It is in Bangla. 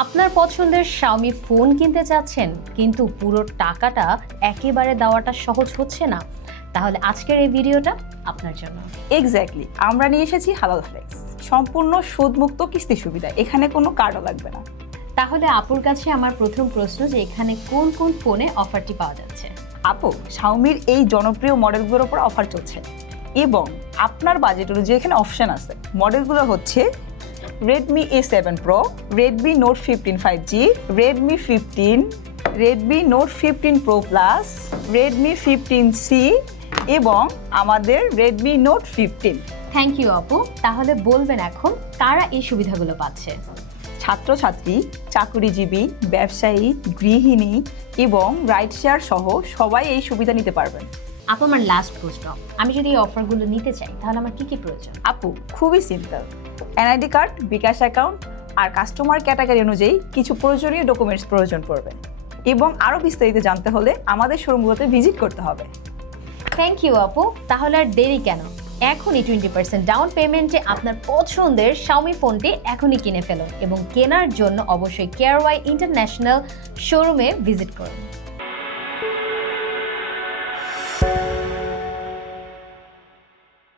আপনার পছন্দের Xiaomi ফোন কিনতে চাচ্ছেন কিন্তু পুরো টাকাটা একেবারে দেওয়াটা সহজ হচ্ছে না, তাহলে আজকের এই ভিডিওটা আপনার জন্য। এক্স্যাক্টলি, আমরা নিয়ে এসেছি হালাল ফ্লেক্স, সম্পূর্ণ সুদমুক্ত কিস্তি সুবিধা, এখানে কোনো কার্ডও লাগবে না। তাহলে আপুর কাছে আমার প্রথম প্রশ্ন যে এখানে কোন কোন ফোনে অফারটি পাওয়া যাচ্ছে? আপু, শাওমির এই জনপ্রিয় মডেলগুলোর উপর অফার চলছে এবং আপনার বাজেট অনুযায়ী এখানে অপশন আছে। মডেলগুলো হচ্ছে Redmi A7 Pro, Redmi note 15 5G, Redmi 15, Redmi note 15 Pro Plus, Redmi 15C এবং আমাদের রেডমি নোট 15। থ্যাংক ইউ আপু। তাহলে বলবেন এখন কারা এই সুবিধাগুলো পাচ্ছে? ছাত্রছাত্রী, চাকুরিজীবী, ব্যবসায়ী, গৃহিণী এবং রাইড শেয়ার সহ সবাই এই সুবিধা নিতে পারবেন। আপু, আমার লাস্ট প্রশ্ন, আমি যদি এই অফারগুলো নিতে চাই তাহলে আমার কি কি প্রয়োজন? আপু, খুবই সিম্পল। এনআইডি কার্ড, বিকাশ অ্যাকাউন্ট আর কাস্টমার ক্যাটাগরি অনুযায়ী কিছু প্রয়োজনীয় ডকুমেন্টস প্রয়োজন পড়বে এবং আরও বিস্তারিত জানতে হলে আমাদের শোরুমগুলোতে ভিজিট করতে হবে। থ্যাংক ইউ আপু। তাহলে আর দেরি কেন, এখনই 20% ডাউন পেমেন্টে আপনার পছন্দের Xiaomi ফোনটি এখনই কিনে ফেলুন এবং কেনার জন্য অবশ্যই কেয়ারওয়াই ইন্টারন্যাশনাল শোরুমে ভিজিট করুন।